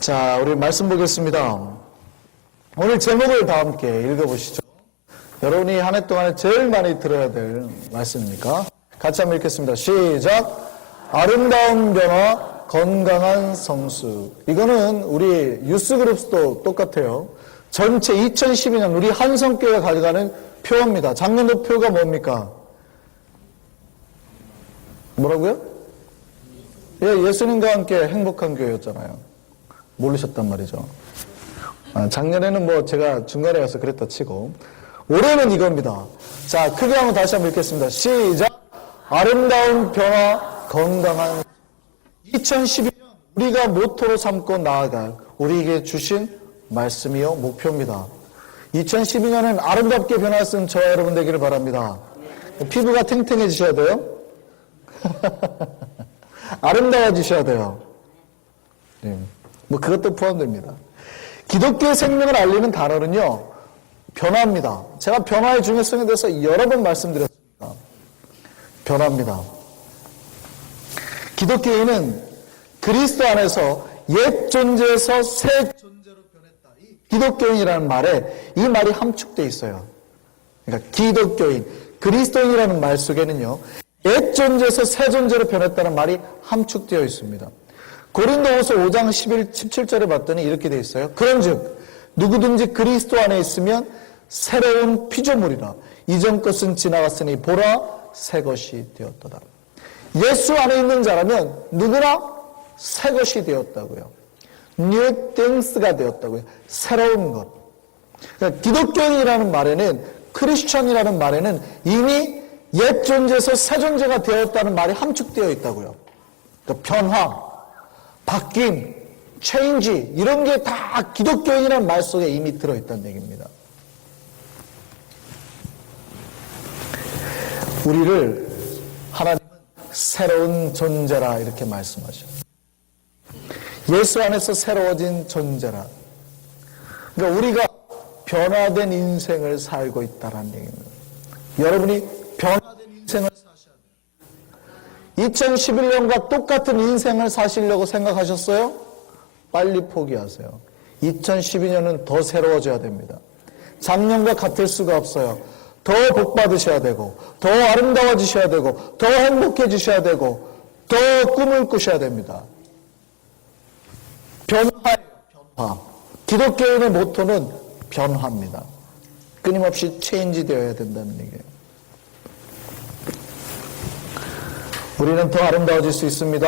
자, 우리 말씀 보겠습니다. 오늘 제목을 다 함께 읽어보시죠. 여러분이 한 해 동안에 제일 많이 들어야 될 말씀입니까? 같이 한번 읽겠습니다. 시작! 아름다운 변화, 건강한 성수. 이거는 우리 유스그룹도 똑같아요. 전체 2012년 우리 한성교회가 가져가는 표어입니다. 작년도 표가 뭡니까? 뭐라고요? 예, 예수님과 함께 행복한 교회였잖아요. 모르셨단 말이죠. 작년에는 뭐 제가 중간에 가서 그랬다 치고 올해는 이겁니다. 자, 크게 한번 다시 한번 읽겠습니다. 시작! 아름다운 변화, 건강한 2012년 우리가 모토로 삼고 나아갈 우리에게 주신 말씀이요 목표입니다. 2012년은 아름답게 변화했은 저와 여러분 되기를 바랍니다. 피부가 탱탱해지셔야 돼요. 아름다워지셔야 돼요. 네. 뭐 그것도 포함됩니다. 기독교의 생명을 알리는 단어는요 변화입니다. 제가 변화의 중요성에 대해서 여러 번 말씀드렸습니다. 변화입니다. 기독교인은 그리스도 안에서 옛 존재에서 새 존재로 변했다. 이 기독교인이라는 말에 이 말이 함축되어 있어요. 그러니까 기독교인, 그리스도인이라는 말 속에는요 옛 존재에서 새 존재로 변했다는 말이 함축되어 있습니다. 고린도후서 5장 17절에 봤더니 이렇게 되어 있어요. 그런즉 누구든지 그리스도 안에 있으면 새로운 피조물이라. 이전 것은 지나갔으니 보라 새 것이 되었도다. 예수 안에 있는 자라면 누구나 새 것이 되었다고요. New things가 되었다고요. 새로운 것. 그러니까 기독교인이라는 말에는, 크리스천이라는 말에는 이미 옛 존재에서 새 존재가 되었다는 말이 함축되어 있다고요. 그러니까 변화, 바뀜, 체인지 이런 게 다 기독교인이라는 말 속에 이미 들어있다는 얘기입니다. 우리를 하나님은 새로운 존재라 이렇게 말씀하셔. 예수 안에서 새로워진 존재라. 그러니까 우리가 변화된 인생을 살고 있다는 얘기입니다. 여러분이 변화된 인생을 사셔야 돼요. 2011년과 똑같은 인생을 사시려고 생각하셨어요? 빨리 포기하세요. 2012년은 더 새로워져야 됩니다. 작년과 같을 수가 없어요. 더 복 받으셔야 되고, 더 아름다워지셔야 되고, 더 행복해지셔야 되고, 더 꿈을 꾸셔야 됩니다. 변화예요, 변화. 기독교인의 모토는 변화입니다. 끊임없이 체인지 되어야 된다는 얘기예요. 우리는 더 아름다워질 수 있습니다.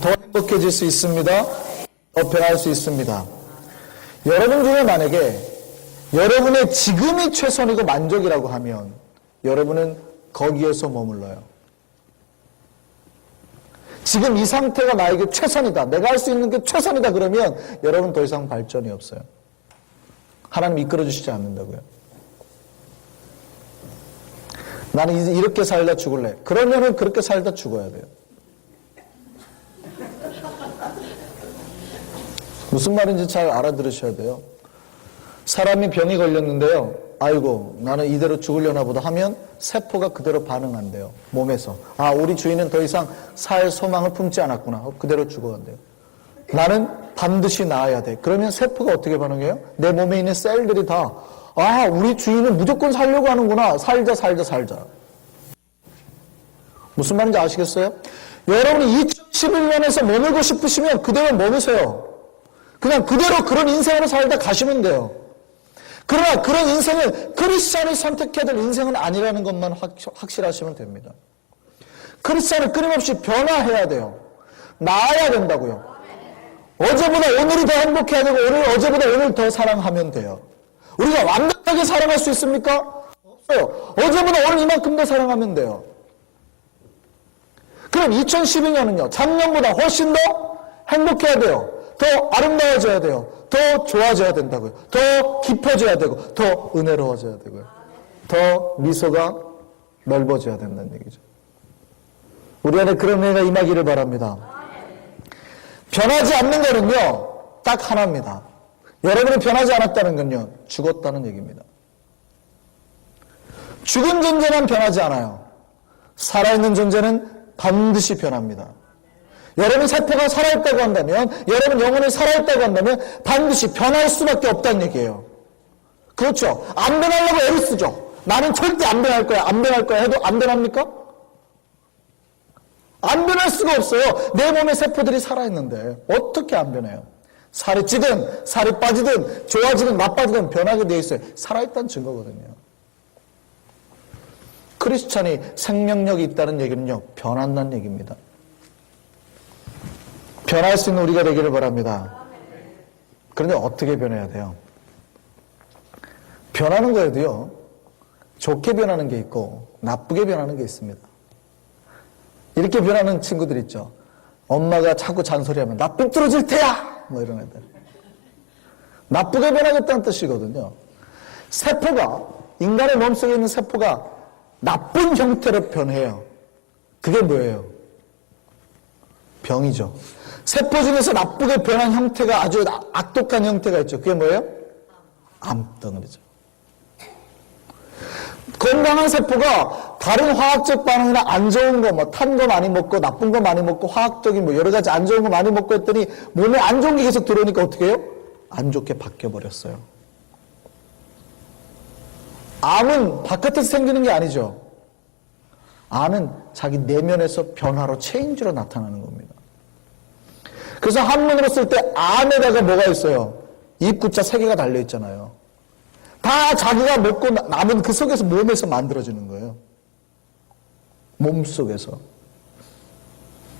더 행복해질 수 있습니다. 더 변할 수 있습니다. 여러분 중에 만약에 여러분의 지금이 최선이고 만족이라고 하면 여러분은 거기에서 머물러요. 지금 이 상태가 나에게 최선이다. 내가 할 수 있는 게 최선이다 그러면 여러분 더 이상 발전이 없어요. 하나님 이끌어 주시지 않는다고요. 나는 이제 이렇게 살다 죽을래. 그러면은 그렇게 살다 죽어야 돼요. 무슨 말인지 잘 알아들으셔야 돼요. 사람이 병이 걸렸는데요. 아이고 나는 이대로 죽으려나 보다 하면 세포가 그대로 반응한대요. 몸에서. 아 우리 주인은 더 이상 살 소망을 품지 않았구나. 그대로 죽어간대요. 나는 반드시 나아야 돼. 그러면 세포가 어떻게 반응해요? 내 몸에 있는 셀들이 다 아 우리 주인은 무조건 살려고 하는구나. 살자. 무슨 말인지 아시겠어요? 여러분이 2011년에서 머물고 싶으시면 그대로 머무세요. 그냥 그대로 그런 인생으로 살다 가시면 돼요. 그러나 그런 인생은 크리스찬이 선택해야 될 인생은 아니라는 것만 확실하시면 됩니다. 크리스찬은 끊임없이 변화해야 돼요. 나아야 된다고요. 어제보다 오늘이 더 행복해야 되고 어제보다 오늘 더 사랑하면 돼요. 우리가 완벽하게 사랑할 수 있습니까? 없어요. 어제보다 오늘 이만큼 더 사랑하면 돼요. 그럼 2012년은요. 작년보다 훨씬 더 행복해야 돼요. 더 아름다워져야 돼요. 더 좋아져야 된다고요. 더 깊어져야 되고 더 은혜로워져야 되고요. 더 미소가 넓어져야 된다는 얘기죠. 우리 안에 그런 은혜가 임하기를 바랍니다. 변하지 않는 거는요. 딱 하나입니다. 여러분이 변하지 않았다는 건요. 죽었다는 얘기입니다. 죽은 존재는 변하지 않아요. 살아있는 존재는 반드시 변합니다. 여러분 세포가 살아있다고 한다면, 여러분 영혼이 살아있다고 한다면 반드시 변할 수밖에 없다는 얘기예요. 그렇죠. 안 변하려고 애를 쓰죠. 나는 절대 안 변할 거야, 안 변할 거야 해도 안 변합니까? 안 변할 수가 없어요. 내 몸의 세포들이 살아있는데 어떻게 안 변해요? 살이 찌든 살이 빠지든 좋아지든 나빠지든 변하게 되어 있어요. 살아있다는 증거거든요. 크리스찬이 생명력이 있다는 얘기는요, 변한다는 얘기입니다. 변할 수 있는 우리가 되기를 바랍니다. 그런데 어떻게 변해야 돼요? 변하는 거에도요, 좋게 변하는 게 있고 나쁘게 변하는 게 있습니다. 이렇게 변하는 친구들 있죠. 엄마가 자꾸 잔소리하면 나 삐뚤어질 테야! 뭐 이런 애들. 나쁘게 변하겠다는 뜻이거든요. 세포가, 인간의 몸속에 있는 세포가 나쁜 형태로 변해요. 그게 뭐예요? 병이죠. 세포 중에서 나쁘게 변한 형태가 아주 악독한 형태가 있죠. 그게 뭐예요? 암덩어리죠. 건강한 세포가 다른 화학적 반응이나 안 좋은 거, 뭐 탄 거 많이 먹고 나쁜 거 많이 먹고 화학적인 뭐 여러 가지 안 좋은 거 많이 먹고 했더니 몸에 안 좋은 게 계속 들어오니까 어떻게 해요? 안 좋게 바뀌어 버렸어요. 암은 바깥에서 생기는 게 아니죠. 암은 자기 내면에서 변화로 체인지로 나타나는 겁니다. 그래서 한문으로 쓸 때 암에다가 뭐가 있어요? 입구자 3개가 달려 있잖아요. 다 자기가 먹고 남은 그 속에서 몸에서 만들어지는 거예요. 몸 속에서.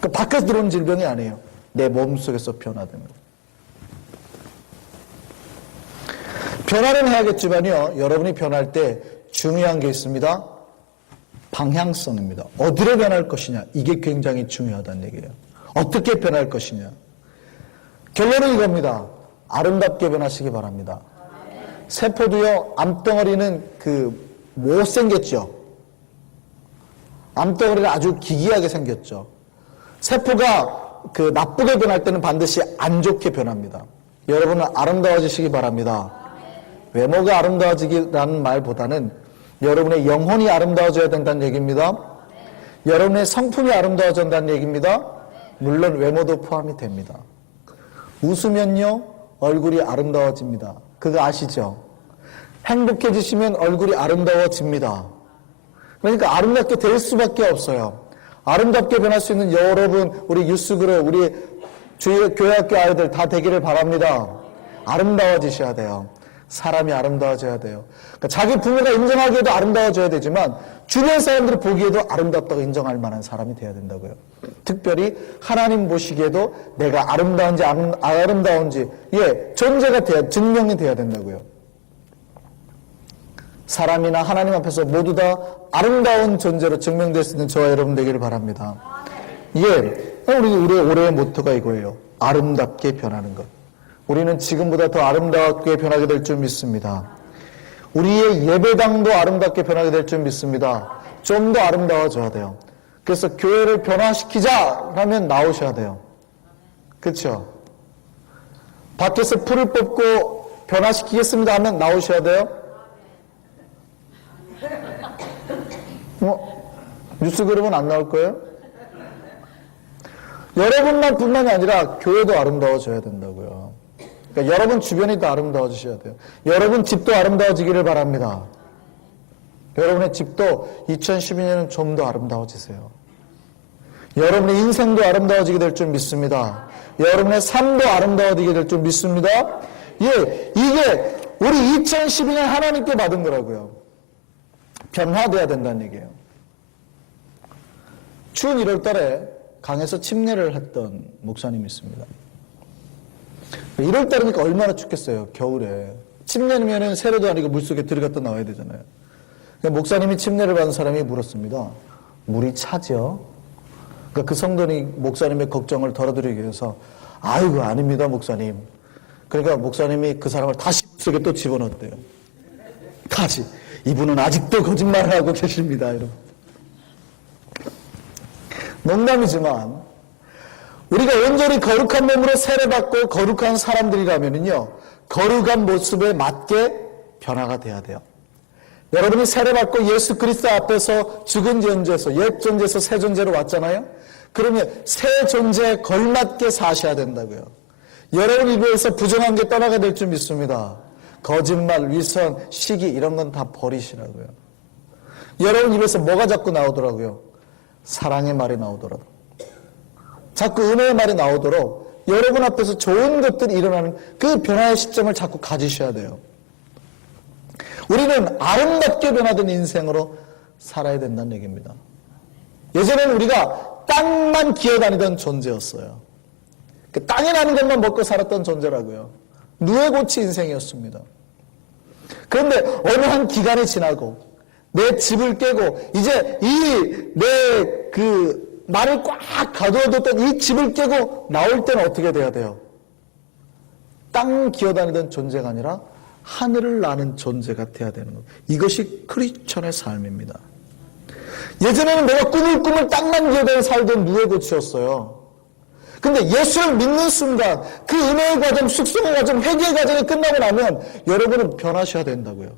그 밖에서 들어오는 질병이 아니에요. 내 몸 속에서 변화되는 거예요. 변화는 해야겠지만요, 여러분이 변할 때 중요한 게 있습니다. 방향성입니다. 어디로 변할 것이냐, 이게 굉장히 중요하다는 얘기예요. 어떻게 변할 것이냐. 결론은 이겁니다. 아름답게 변하시기 바랍니다. 세포도요, 암덩어리는 못생겼죠. 암덩어리는 아주 기이하게 생겼죠. 세포가 나쁘게 변할 때는 반드시 안 좋게 변합니다. 여러분은 아름다워지시기 바랍니다. 외모가 아름다워지기라는 말보다는 여러분의 영혼이 아름다워져야 된다는 얘기입니다. 여러분의 성품이 아름다워져야 된다는 얘기입니다. 물론 외모도 포함이 됩니다. 웃으면요, 얼굴이 아름다워집니다. 그거 아시죠? 행복해지시면 얼굴이 아름다워집니다. 그러니까 아름답게 될 수밖에 없어요. 아름답게 변할 수 있는 여러분, 우리 유스그룹, 우리 교회학교 아이들 다 되기를 바랍니다. 아름다워지셔야 돼요. 사람이 아름다워져야 돼요. 그러니까 자기 부모가 인정하기에도 아름다워져야 되지만 주변 사람들이 보기에도 아름답다고 인정할 만한 사람이 돼야 된다고요. 특별히 하나님 보시기에도 내가 아름다운지 안 아름다운지 존재가 돼야, 증명이 돼야 된다고요. 사람이나 하나님 앞에서 모두 다 아름다운 존재로 증명될 수 있는 저와 여러분 되기를 바랍니다. 우리 올해의 모토가 이거예요. 아름답게 변하는 것. 우리는 지금보다 더 아름답게 변하게 될 줄 믿습니다. 우리의 예배당도 아름답게 변하게 될 줄 믿습니다. 좀 더 아름다워져야 돼요. 그래서 교회를 변화시키자 하면 나오셔야 돼요. 그렇죠? 밖에서 풀을 뽑고 변화시키겠습니다 하면 나오셔야 돼요. 뉴스그룹은 안 나올 거예요? 여러분만 뿐만이 아니라 교회도 아름다워져야 된다고요. 그러니까 여러분 주변이 더 아름다워지셔야 돼요. 여러분 집도 아름다워지기를 바랍니다. 여러분의 집도 2012년은 좀 더 아름다워지세요. 여러분의 인생도 아름다워지게 될 줄 믿습니다. 여러분의 삶도 아름다워지게 될 줄 믿습니다. 이게 우리 2012년 하나님께 받은 거라고요. 변화돼야 된다는 얘기예요. 추운 1월 달에 강에서 침례를 했던 목사님이 있습니다. 1월 달이니까 얼마나 춥겠어요, 겨울에. 침례면은 세례도 아니고 물속에 들어갔다 나와야 되잖아요. 목사님이 침례를 받은 사람이 물었습니다. 물이 차죠? 그러니까 그 성도니 목사님의 걱정을 덜어드리기 위해서 아이고 아닙니다 목사님. 그러니까 목사님이 그 사람을 다시 물속에 또 집어넣었대요. 다시. 이분은 아직도 거짓말을 하고 계십니다. 여러분. 농담이지만 우리가 온전히 거룩한 몸으로 세례받고 거룩한 사람들이라면요, 거룩한 모습에 맞게 변화가 돼야 돼요. 여러분이 세례받고 예수 그리스도 앞에서 죽은 존재에서 옛 존재에서 새 존재로 왔잖아요. 그러면 새 존재에 걸맞게 사셔야 된다고요. 여러분 입에서 부정한 게 떠나게 될 줄 믿습니다. 거짓말, 위선, 시기 이런 건 다 버리시라고요. 여러분 입에서 뭐가 자꾸 나오더라고요? 사랑의 말이 나오더라고요. 자꾸 은혜의 말이 나오도록 여러분 앞에서 좋은 것들이 일어나는 그 변화의 시점을 자꾸 가지셔야 돼요. 우리는 아름답게 변화된 인생으로 살아야 된다는 얘기입니다. 예전에는 우리가 땅만 기어다니던 존재였어요. 그 땅에 나는 것만 먹고 살았던 존재라고요. 누에고치 인생이었습니다. 그런데 어느 한 기간이 지나고 내 집을 깨고 이제 내 나를 꽉 가두어뒀던 이 집을 깨고 나올 때는 어떻게 돼야 돼요? 땅 기어다니던 존재가 아니라 하늘을 나는 존재가 돼야 되는 거예요. 이것이 크리스천의 삶입니다. 예전에는 내가 꿈을 땅만 기어다니며 살던 누에고치였어요. 근데 예수를 믿는 순간 그 은혜의 과정, 숙성의 과정, 회개의 과정이 끝나고 나면 여러분은 변하셔야 된다고요.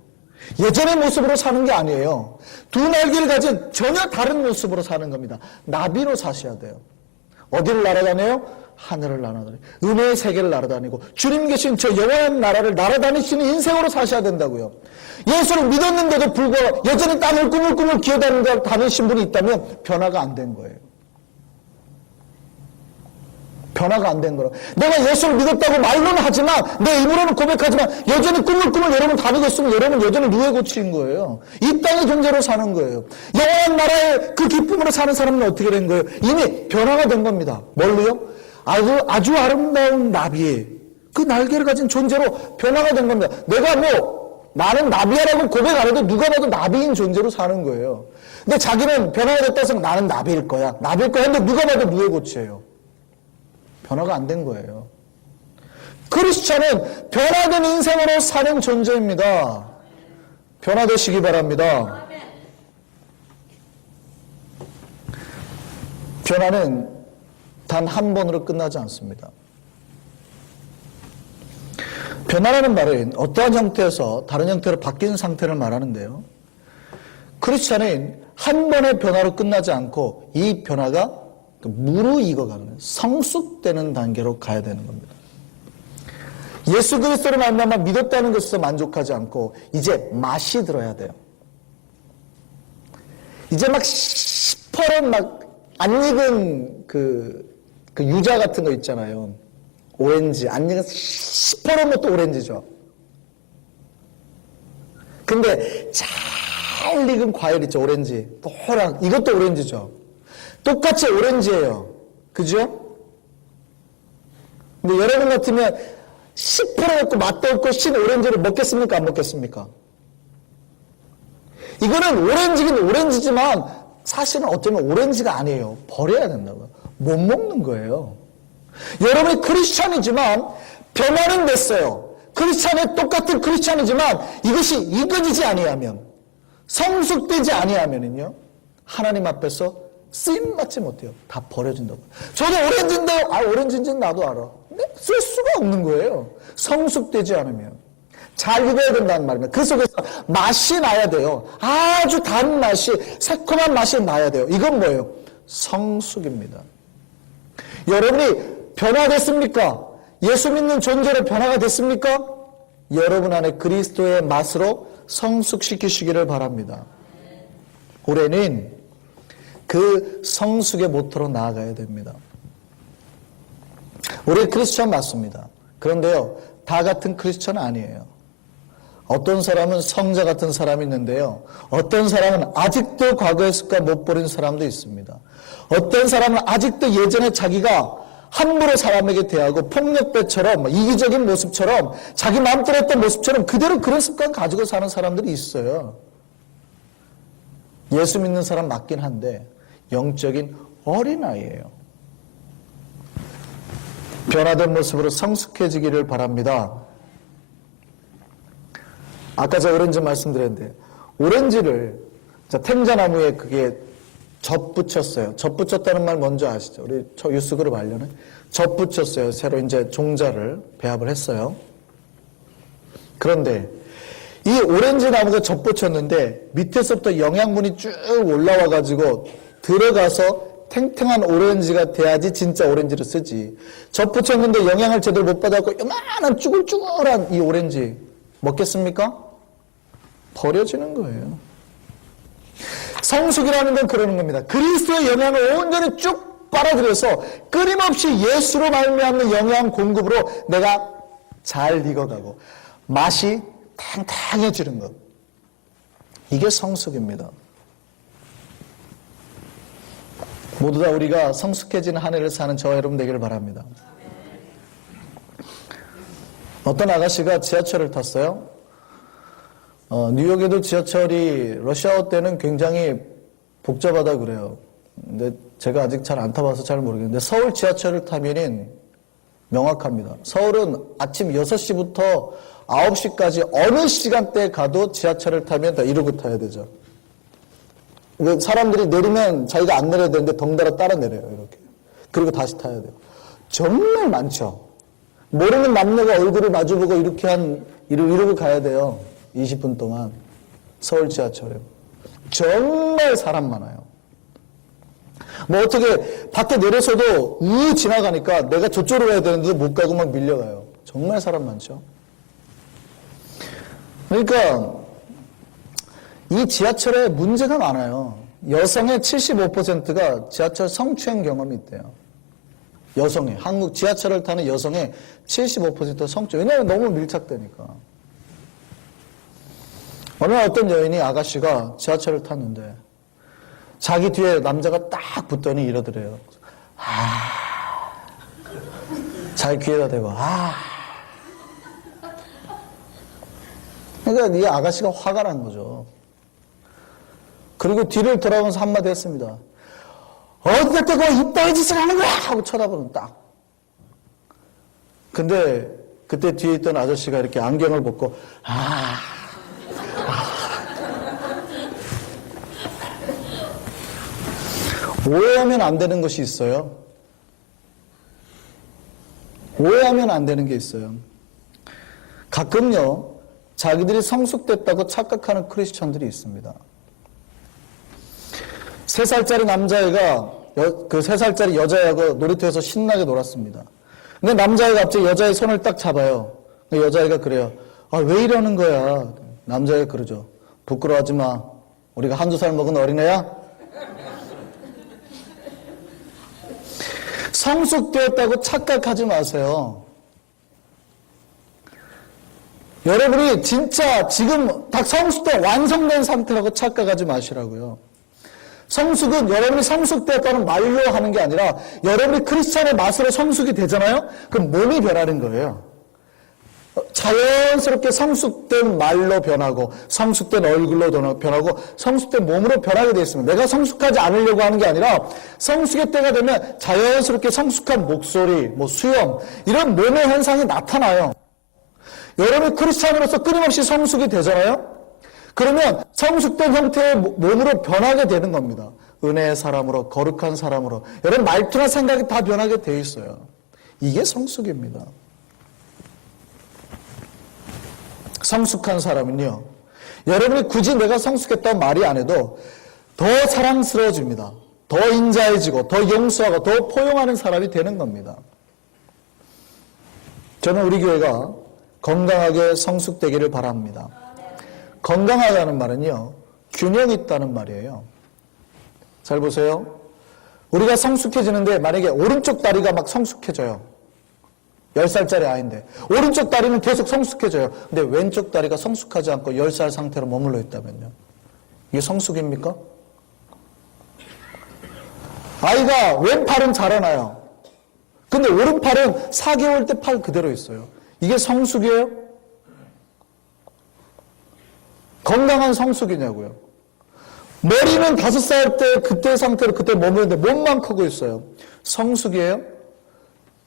예전의 모습으로 사는 게 아니에요. 두 날개를 가진 전혀 다른 모습으로 사는 겁니다. 나비로 사셔야 돼요. 어디를 날아다녀요? 하늘을 날아다니고 은혜의 세계를 날아다니고 주님 계신 저 영원한 나라를 날아다니시는 인생으로 사셔야 된다고요. 예수를 믿었는데도 불구하고 여전히 땅을 꾸물꾸물 기어다니신 분이 있다면 변화가 안 된 거예요. 변화가 안 된 거라. 내가 예수를 믿었다고 말로는 하지만 내 입으로는 고백하지만 여전히 꾸물꾸물 여러분 다니고 있으면 여러분 여전히 누에고치인 거예요. 이 땅의 존재로 사는 거예요. 영원한 나라의 그 기쁨으로 사는 사람은 어떻게 된 거예요? 이미 변화가 된 겁니다. 뭘로요? 아주 아름다운 나비의 그 날개를 가진 존재로 변화가 된 겁니다. 내가 나는 나비야라고 고백 안 해도 누가 봐도 나비인 존재로 사는 거예요. 근데 자기는 변화가 됐다 해서 나는 나비일 거야 했는데 누가 봐도 누에고치예요. 변화가 안 된 거예요. 크리스천은 변화된 인생으로 사는 존재입니다. 변화되시기 바랍니다. 변화는 단 한 번으로 끝나지 않습니다. 변화라는 말은 어떠한 형태에서 다른 형태로 바뀐 상태를 말하는데요. 크리스천은 한 번의 변화로 끝나지 않고 이 변화가 무르익어가는 성숙되는 단계로 가야 되는 겁니다. 예수 그리스도를 만나면 믿었다는 것에서 만족하지 않고 이제 맛이 들어야 돼요. 이제 막 시퍼런 안 익은 그 유자 같은 거 있잖아요. 오렌지 안 익은 시퍼런 것도 오렌지죠. 근데 잘 익은 과일 있죠. 오렌지 노란 이것도 오렌지죠. 똑같이 오렌지예요. 그죠? 근데 여러분 같으면 10% 없고 맛도 없고 신 오렌지를 먹겠습니까? 안 먹겠습니까? 이거는 오렌지긴 오렌지지만 사실은 어쩌면 오렌지가 아니에요. 버려야 된다고요. 못 먹는 거예요. 여러분이 크리스찬이지만 변화는 됐어요. 똑같은 크리스찬이지만 이것이 익어지지 아니하면 성숙되지 아니하면은요 하나님 앞에서 쓰임받지 못해요. 다 버려진다고. 저도 오렌지인데요. 오렌지인지는 나도 알아. 근데 쓸 수가 없는 거예요. 성숙되지 않으면. 잘 익어야 된다는 말입니다. 그 속에서 맛이 나야 돼요. 아주 단 맛이, 새콤한 맛이 나야 돼요. 이건 뭐예요? 성숙입니다. 여러분이 변화됐습니까? 예수 믿는 존재로 변화가 됐습니까? 여러분 안에 그리스도의 맛으로 성숙시키시기를 바랍니다. 올해는 그 성숙의 모토로 나아가야 됩니다. 우리 크리스천 맞습니다. 그런데요, 다 같은 크리스천은 아니에요. 어떤 사람은 성자 같은 사람이 있는데요. 어떤 사람은 아직도 과거의 습관 못 버린 사람도 있습니다. 어떤 사람은 아직도 예전에 자기가 함부로 사람에게 대하고 폭력배처럼 이기적인 모습처럼 자기 마음대로 했던 모습처럼 그대로 그런 습관 가지고 사는 사람들이 있어요. 예수 믿는 사람 맞긴 한데 영적인 어린아이예요. 변화된 모습으로 성숙해지기를 바랍니다. 아까 제가 오렌지 말씀드렸는데 오렌지를 탱자나무에 그게 접 붙였어요. 접 붙였다는 말 먼저 아시죠? 우리 유스그룹 알려는 접 붙였어요. 새로 이제 종자를 배합을 했어요. 그런데 이 오렌지 나무가 접 붙였는데 밑에서부터 영양분이 쭉 올라와 가지고 들어가서 탱탱한 오렌지가 돼야지 진짜 오렌지를 쓰지. 젖 붙였는데 영양을 제대로 못 받아갖고 요만한 쭈글쭈글한 이 오렌지 먹겠습니까? 버려지는 거예요. 성숙이라는 건 그러는 겁니다. 그리스도의 영양을 온전히 쭉 빨아들여서 끊임없이 예수로 말미암는 영양 공급으로 내가 잘 익어가고 맛이 탱탱해지는 것. 이게 성숙입니다. 모두 다 우리가 성숙해지는 한 해를 사는 저와 여러분 되기를 바랍니다. 어떤 아가씨가 지하철을 탔어요. 뉴욕에도 지하철이 러시아어 때는 굉장히 복잡하다 그래요. 근데 제가 아직 잘 안 타봐서 잘 모르겠는데 서울 지하철을 타면은 명확합니다. 서울은 아침 6시부터 9시까지 어느 시간대에 가도 지하철을 타면 다 이러고 타야 되죠. 사람들이 내리면 자기가 안 내려야 되는데 덩달아 따라 내려요. 이렇게. 그리고 다시 타야 돼요. 정말 많죠. 모르는 남녀가 얼굴을 마주보고 이러고 가야 돼요. 20분 동안 서울 지하철에. 정말 사람 많아요. 뭐 어떻게 밖에 내려서도 지나가니까 내가 저쪽으로 가야 되는데도 못 가고 막 밀려가요. 정말 사람 많죠. 그러니까 이 지하철에 문제가 많아요. 여성의 75%가 지하철 성추행 경험이 있대요. 여성의, 한국 지하철을 타는 여성의 75%가 성추행. 왜냐하면 너무 밀착되니까. 어느 날 어떤 여인이 아가씨가 지하철을 탔는데 자기 뒤에 남자가 딱 붙더니 이러더래요. 자기 귀에다 대고 그러니까 이 아가씨가 화가 난 거죠. 그리고 뒤를 돌아보면서 한마디 했습니다. 어디다 대고 이따위 짓을 하는 거야! 하고 쳐다보는 딱. 근데 그때 뒤에 있던 아저씨가 이렇게 안경을 벗고 오해하면 안 되는 것이 있어요. 오해하면 안 되는 게 있어요. 가끔요, 자기들이 성숙됐다고 착각하는 크리스천들이 있습니다. 3살짜리 남자애가 그 3살짜리 여자애하고 놀이터에서 신나게 놀았습니다. 근데 남자애가 갑자기 여자애 손을 딱 잡아요. 여자애가 그래요. 왜 이러는 거야? 남자애가 그러죠. 부끄러워하지 마. 우리가 1-2살 먹은 어린애야? 성숙되었다고 착각하지 마세요. 여러분이 진짜 지금 딱 성숙된 완성된 상태라고 착각하지 마시라고요. 성숙은 여러분이 성숙되었다는 말로 하는 게 아니라 여러분이 크리스찬의 맛으로 성숙이 되잖아요? 그럼 몸이 변하는 거예요. 자연스럽게 성숙된 말로 변하고 성숙된 얼굴로 변하고 성숙된 몸으로 변하게 되어 있습니다. 내가 성숙하지 않으려고 하는 게 아니라 성숙의 때가 되면 자연스럽게 성숙한 목소리, 수염 이런 몸의 현상이 나타나요. 여러분이 크리스찬으로서 끊임없이 성숙이 되잖아요? 그러면 성숙된 형태의 몸으로 변하게 되는 겁니다. 은혜의 사람으로, 거룩한 사람으로. 여러분 말투나 생각이 다 변하게 되어 있어요. 이게 성숙입니다. 성숙한 사람은요, 여러분이 굳이 내가 성숙했다는 말이 안 해도 더 사랑스러워집니다. 더 인자해지고, 더 용서하고, 더 포용하는 사람이 되는 겁니다. 저는 우리 교회가 건강하게 성숙되기를 바랍니다. 건강하다는 말은요, 균형이 있다는 말이에요. 잘 보세요. 우리가 성숙해지는데 만약에 오른쪽 다리가 막 성숙해져요. 10살짜리 아이인데 오른쪽 다리는 계속 성숙해져요. 근데 왼쪽 다리가 성숙하지 않고 10살 상태로 머물러 있다면요. 이게 성숙입니까? 아이가 왼팔은 자라나요. 근데 오른팔은 4개월 때 팔 그대로 있어요. 이게 성숙이에요? 건강한 성숙이냐고요. 머리는 5살 때 그때 상태로 그때 머무르는데 몸만 크고 있어요. 성숙이에요?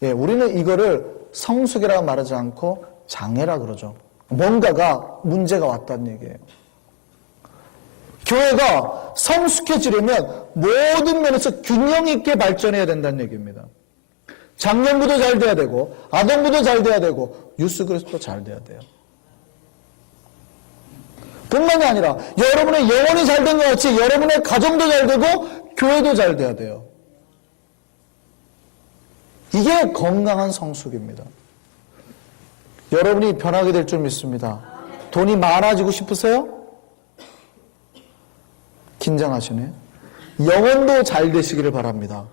예, 우리는 이거를 성숙이라고 말하지 않고 장애라 그러죠. 뭔가가 문제가 왔다는 얘기예요. 교회가 성숙해지려면 모든 면에서 균형 있게 발전해야 된다는 얘기입니다. 장년부도 잘 돼야 되고 아동부도 잘 돼야 되고 유스 그리스도 잘 돼야 돼요. 뿐만이 아니라 여러분의 영혼이 잘 된 것 같이 여러분의 가정도 잘 되고 교회도 잘 돼야 돼요. 이게 건강한 성숙입니다. 여러분이 변하게 될 줄 믿습니다. 돈이 많아지고 싶으세요? 긴장하시네. 영혼도 잘 되시기를 바랍니다.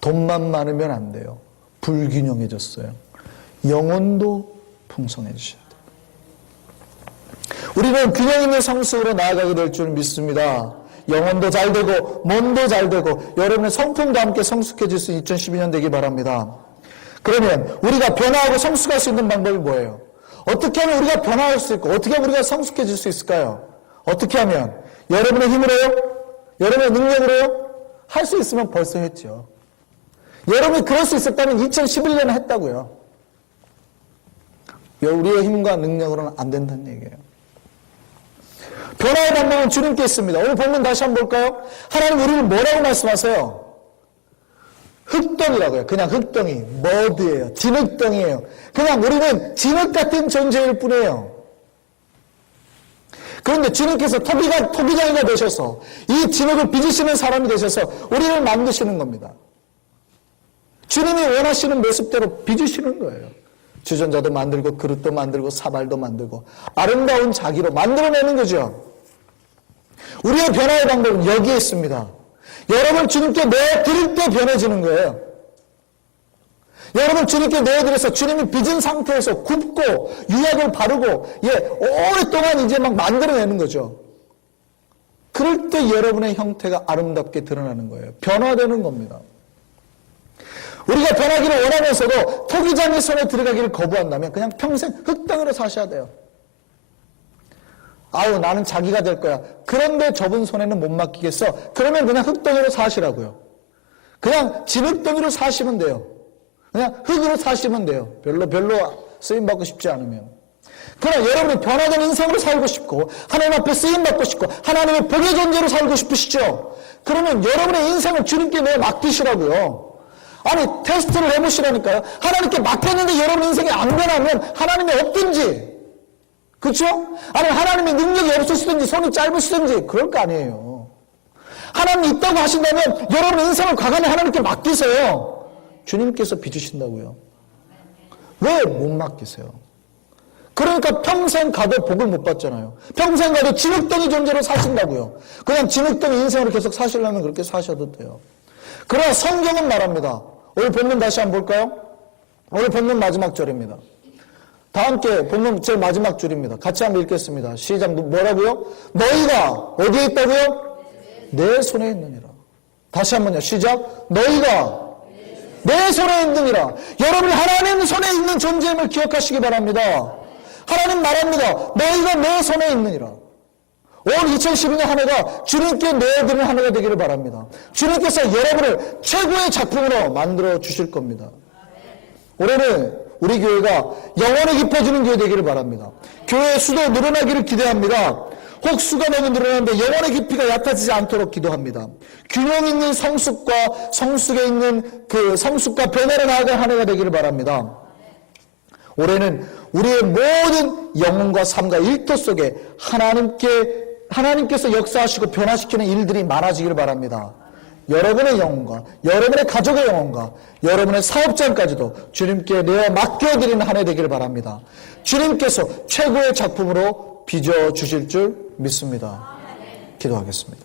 돈만 많으면 안 돼요. 불균형해졌어요. 영혼도 풍성해지셔야 돼요. 우리는 균형 있는 성숙으로 나아가게 될 줄 믿습니다. 영혼도 잘 되고 몸도 잘 되고 여러분의 성품도 함께 성숙해질 수 있는 2012년 되기 바랍니다. 그러면 우리가 변화하고 성숙할 수 있는 방법이 뭐예요? 어떻게 하면 우리가 변화할 수 있고 어떻게 하면 우리가 성숙해질 수 있을까요? 어떻게 하면? 여러분의 힘으로요? 여러분의 능력으로요? 할 수 있으면 벌써 했죠. 여러분이 그럴 수 있었다면 2011년에 했다고요. 우리의 힘과 능력으로는 안 된다는 얘기예요. 변화의 방법은 주님께 있습니다. 오늘 본문 다시 한번 볼까요? 하나님 우리를 뭐라고 말씀하세요? 흙덩이라고요. 그냥 흙덩이, 머드예요. 진흙덩이에요. 그냥 우리는 진흙 같은 존재일 뿐이에요. 그런데 주님께서 토기장이가 되셔서 이 진흙을 빚으시는 사람이 되셔서 우리를 만드시는 겁니다. 주님이 원하시는 모습대로 빚으시는 거예요. 주전자도 만들고 그릇도 만들고 사발도 만들고 아름다운 자기로 만들어내는 거죠. 우리의 변화의 방법은 여기에 있습니다. 여러분 주님께 내어드릴 때 변해지는 거예요. 여러분 주님께 내어드려서 주님이 빚은 상태에서 굽고 유약을 바르고 오랫동안 이제 막 만들어내는 거죠. 그럴 때 여러분의 형태가 아름답게 드러나는 거예요. 변화되는 겁니다. 우리가 변하기를 원하면서도 토기장의 손에 들어가기를 거부한다면 그냥 평생 흙덩이로 사셔야 돼요. 아유 나는 자기가 될 거야. 그런데 저분 손에는 못 맡기겠어. 그러면 그냥 흙덩이로 사시라고요. 그냥 진흙덩이로 사시면 돼요. 그냥 흙으로 사시면 돼요. 별로 쓰임받고 싶지 않으면. 그러나 여러분이 변화된 인생으로 살고 싶고 하나님 앞에 쓰임받고 싶고 하나님의 복의 존재로 살고 싶으시죠? 그러면 여러분의 인생을 주님께 내어 맡기시라고요. 아니 테스트를 해보시라니까요. 하나님께 맡겼는데 여러분 인생이 안 변하면 하나님이 없든지 그렇죠? 아니 하나님의 능력이 없으시든지 손이 짧으시든지 그럴 거 아니에요. 하나님이 있다고 하신다면 여러분 인생을 과감히 하나님께 맡기세요. 주님께서 빚으신다고요. 왜 못 맡기세요? 그러니까 평생 가도 복을 못 받잖아요. 평생 가도 진흙덩이 존재로 사신다고요. 그냥 진흙덩이 인생으로 계속 사시려면 그렇게 사셔도 돼요. 그러나 성경은 말합니다. 오늘 본문 다시 한번 볼까요? 오늘 본문 마지막 절입니다. 다 함께 본문 제일 마지막 줄입니다. 같이 한번 읽겠습니다. 시작. 뭐라고요? 너희가 어디에 있다고요? 내 손에 있느니라. 다시 한번요. 시작. 너희가 내 손에 있느니라. 여러분이 하나님 손에 있는 존재임을 기억하시기 바랍니다. 하나님 말합니다. 너희가 내 손에 있느니라. 올 2012년 한 해가 주님께 내어드리는 한 해가 되기를 바랍니다. 주님께서 여러분을 최고의 작품으로 만들어 주실 겁니다. 올해는 우리 교회가 영혼이 깊어지는 교회 되기를 바랍니다. 교회의 수도 늘어나기를 기대합니다. 혹 수가 너무 늘어나는데 영혼의 깊이가 얕아지지 않도록 기도합니다. 균형 있는 성숙과 성숙에 있는 그 성숙과 변화를 나아갈 한 해가 되기를 바랍니다. 올해는 우리의 모든 영혼과 삶과 일터 속에 하나님께서 역사하시고 변화시키는 일들이 많아지기를 바랍니다. 여러분의 영혼과 여러분의 가족의 영혼과 여러분의 사업장까지도 주님께 내어 맡겨드리는 한 해 되기를 바랍니다. 주님께서 최고의 작품으로 빚어주실 줄 믿습니다. 기도하겠습니다.